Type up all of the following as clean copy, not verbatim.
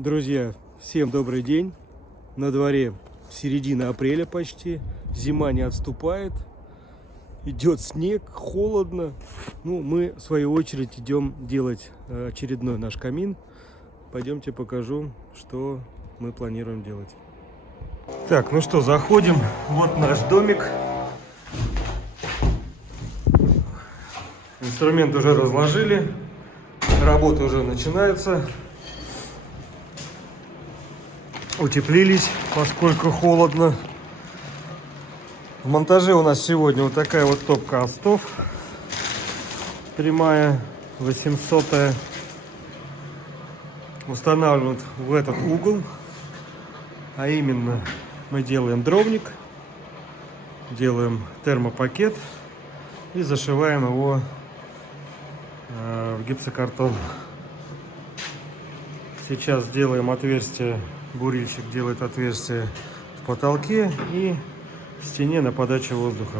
Друзья, всем добрый день. На дворе середина апреля почти. Зима не отступает. Идет снег, холодно. Ну, мы, в свою очередь, идем делать очередной наш камин. Пойдемте покажу, что мы планируем делать. Так, ну что, заходим. Вот наш домик. Инструмент уже разложили. Работа уже начинается. Утеплились, поскольку холодно. В монтаже у нас сегодня вот такая вот топка остов. Прямая, 800-я. Устанавливают в этот угол. А именно мы делаем дровник, делаем термопакет и зашиваем его в гипсокартон. Сейчас сделаем отверстие. Бурильщик делает отверстие в потолке и в стене на подачу воздуха.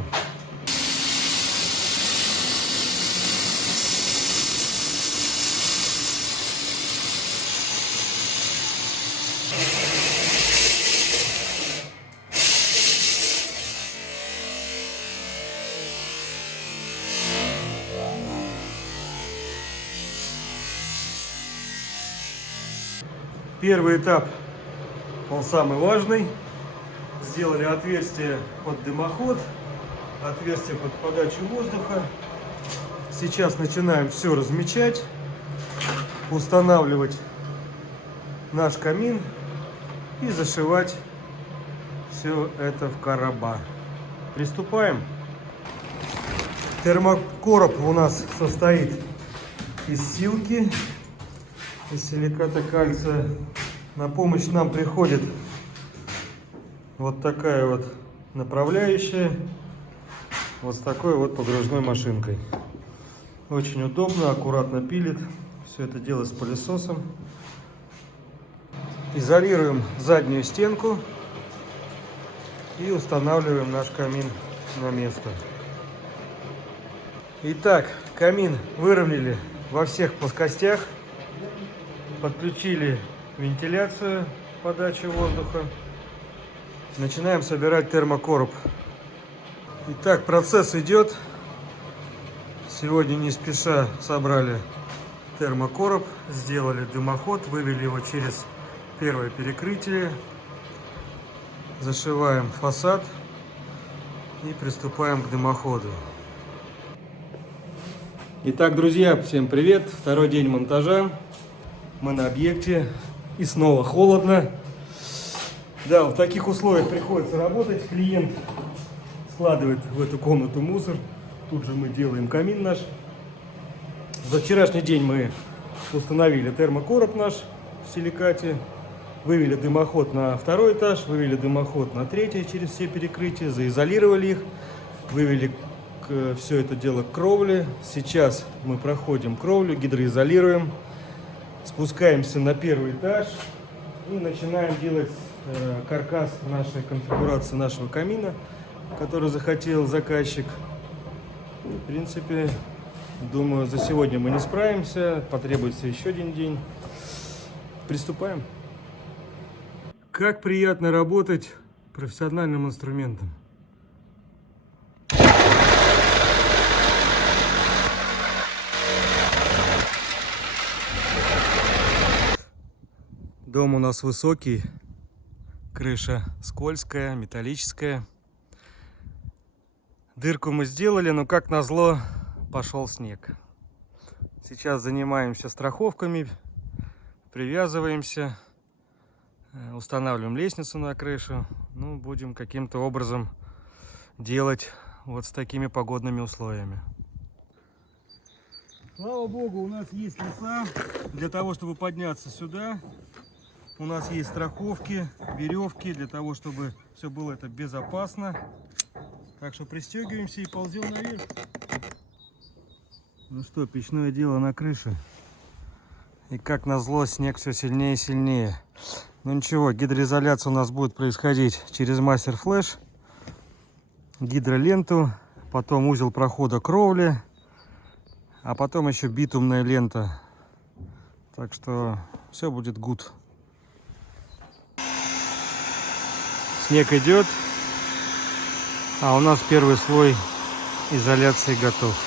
Первый этап, он самый важный. Сделали отверстие под дымоход, отверстие под подачу воздуха. Сейчас начинаем все размечать, устанавливать наш камин и зашивать все это в короба. Приступаем. Термокороб у нас состоит из силки, из силиката кальция. На помощь нам приходит вот такая вот направляющая, вот с такой вот погружной машинкой. Очень удобно, аккуратно пилит. Все это дело с пылесосом. Изолируем заднюю стенку и устанавливаем наш камин на место. Итак, камин выровняли во всех плоскостях. Подключили вентиляцию, подачу воздуха. Начинаем собирать термокороб. Итак, процесс идет. Сегодня не спеша собрали термокороб, сделали дымоход, вывели его через первое перекрытие. Зашиваем фасад и приступаем к дымоходу. Итак, друзья, всем привет! Второй день монтажа. Мы на объекте. И снова холодно. Да, в таких условиях приходится работать. Клиент складывает в эту комнату мусор. Тут же мы делаем камин наш. За вчерашний день мы установили термокороб наш в силикате. Вывели дымоход на второй этаж. Вывели дымоход на третий через все перекрытия. Заизолировали их. Вывели все это дело к кровле. Сейчас мы проходим кровлю, гидроизолируем. Спускаемся на первый этаж и начинаем делать каркас нашей конфигурации нашего камина, который захотел заказчик. В принципе, думаю, за сегодня мы не справимся, потребуется еще один день. Приступаем. Как приятно работать профессиональным инструментом. Дом у нас высокий, крыша скользкая, металлическая. Дырку мы сделали, но как назло пошел снег. Сейчас занимаемся страховками, привязываемся, устанавливаем лестницу на крышу. Ну, будем каким-то образом делать вот с такими погодными условиями. Слава богу, у нас есть леса для того, чтобы подняться сюда. У нас есть страховки, веревки для того, чтобы все было это безопасно. Так что пристегиваемся и ползем наверх. Ну что, печное дело на крыше. И как назло, снег все сильнее и сильнее. Ну ничего, гидроизоляция у нас будет происходить через мастер флеш. Гидроленту, потом узел прохода кровли, а потом еще битумная лента. Так что все будет good. Снег идет, а у нас первый слой изоляции готов.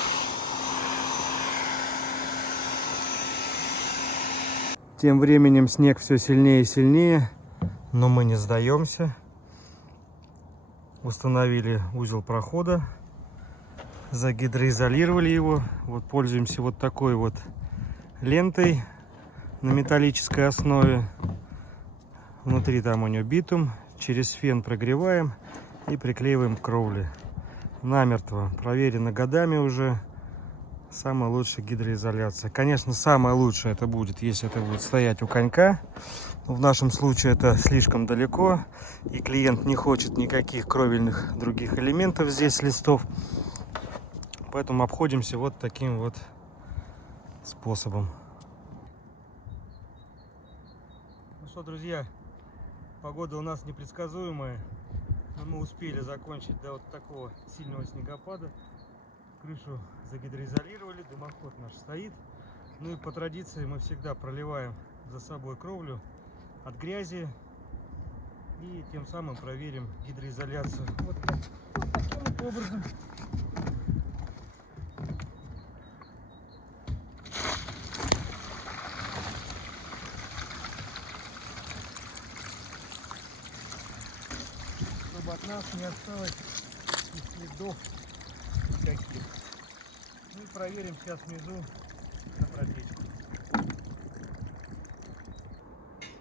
Тем временем снег все сильнее и сильнее, но мы не сдаемся. Установили узел прохода, загидроизолировали его. Вот пользуемся вот такой вот лентой на металлической основе. Внутри там у нее битум. Через фен прогреваем и приклеиваем к кровле. Намертво. Проверено годами уже. Самая лучшая гидроизоляция. Конечно, самое лучшее это будет, если это будет стоять у конька. Но в нашем случае это слишком далеко. И клиент не хочет никаких кровельных других элементов здесь, листов. Поэтому обходимся вот таким вот способом. Ну что, друзья, погода у нас непредсказуемая. Но мы успели закончить до вот такого сильного снегопада. Крышу загидроизолировали, дымоход наш стоит. Ну и по традиции мы всегда проливаем за собой кровлю от грязи. И тем самым проверим гидроизоляцию. Вот таким вот образом. Чтобы от нас не осталось следов никаких. Ну и проверим сейчас внизу на протечку.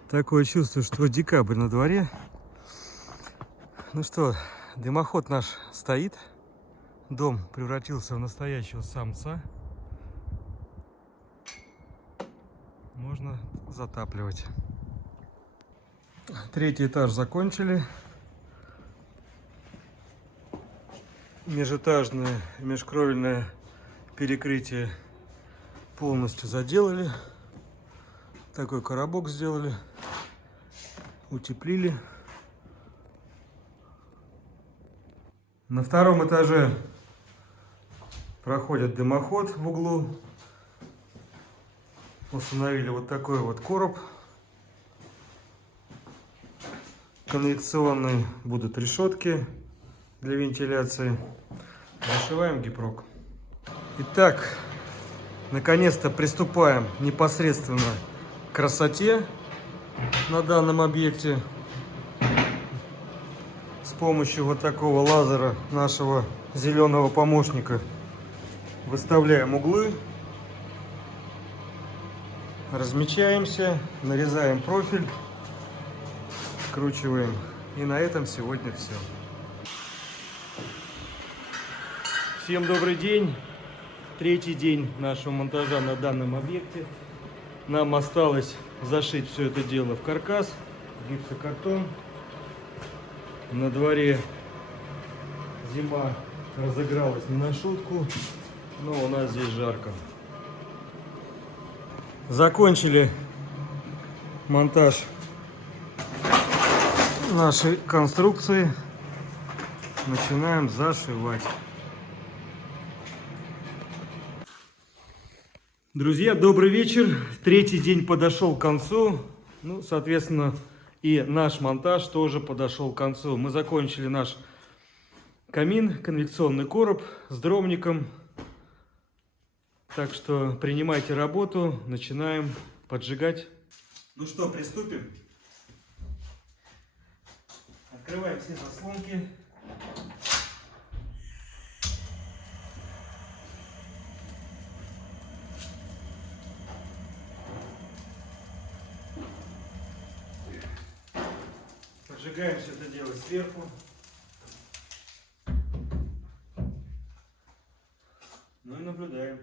Такое чувство, что декабрь на дворе. Ну что, дымоход наш стоит. Дом превратился в настоящего самца. Можно затапливать. Третий этаж закончили. Межэтажное, межкровельное перекрытие полностью заделали. Такой коробок сделали. Утеплили. На втором этаже проходит дымоход в углу. Установили вот такой вот короб конвекционный. Будут решетки для вентиляции. Зашиваем гипрок. Итак, наконец-то приступаем непосредственно к красоте на данном объекте. С помощью вот такого лазера нашего зеленого помощника выставляем углы, размечаемся, нарезаем профиль, скручиваем. И на этом сегодня все. Всем добрый день. Третий день нашего монтажа на данном объекте. Нам осталось зашить все это дело в каркас, гипсокартон. На дворе зима разыгралась не на шутку, но у нас здесь жарко. Закончили монтаж нашей конструкции. Начинаем зашивать. Друзья, добрый вечер. Третий день подошел к концу. Ну, соответственно, и наш монтаж тоже подошел к концу. Мы закончили наш камин, конвекционный короб с дровником. Так что принимайте работу. Начинаем поджигать. Ну что, приступим. Открываем все заслонки. Поджигаем все это дело сверху. Ну и наблюдаем.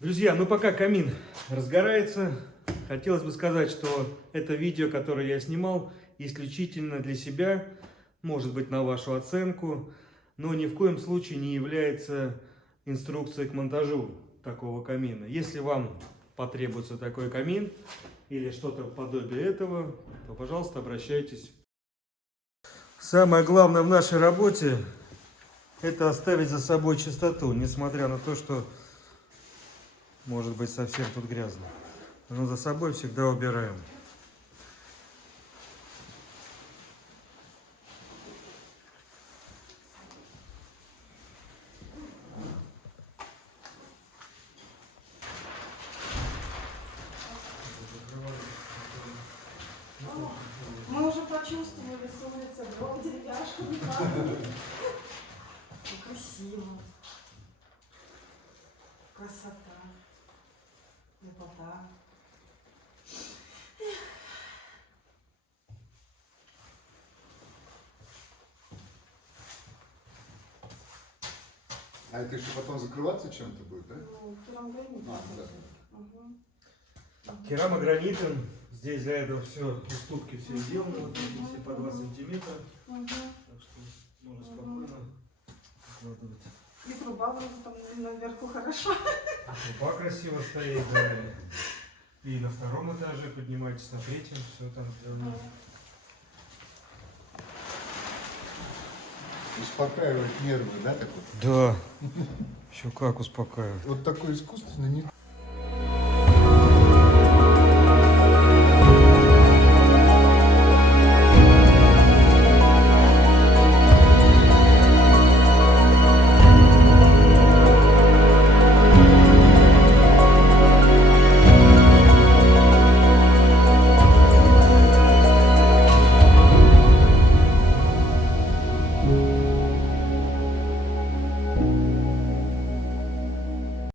Друзья, ну пока камин разгорается, хотелось бы сказать, что это видео, которое я снимал, исключительно для себя, может быть, на вашу оценку, но ни в коем случае не является инструкцией к монтажу. такого камина. Если вам потребуется такой камин или что-то подобие этого, то, пожалуйста, обращайтесь. Самое главное в нашей работе – это оставить за собой чистоту, несмотря на то, что может быть совсем тут грязно. Но за собой всегда убираем. Мы уже почувствовали с улицы, дров, деревяшку, не падает. Красиво. Красота. Лепота. А это еще потом закрываться чем-то будет, да? Ну, керамогранит. А, да. Угу. Керамогранитом. Здесь для этого все, уступки все сделаны. Вот здесь по 2 сантиметра. Угу. Так что можно спокойно укладывать. И труба вроде там наверху хорошо. Труба красиво стоит, да. И на 2-м этаже поднимайтесь, на 3-м, все там сделано. Успокаивает нервы, да, такой? Да. Еще как успокаивает. Вот такой искусственный, не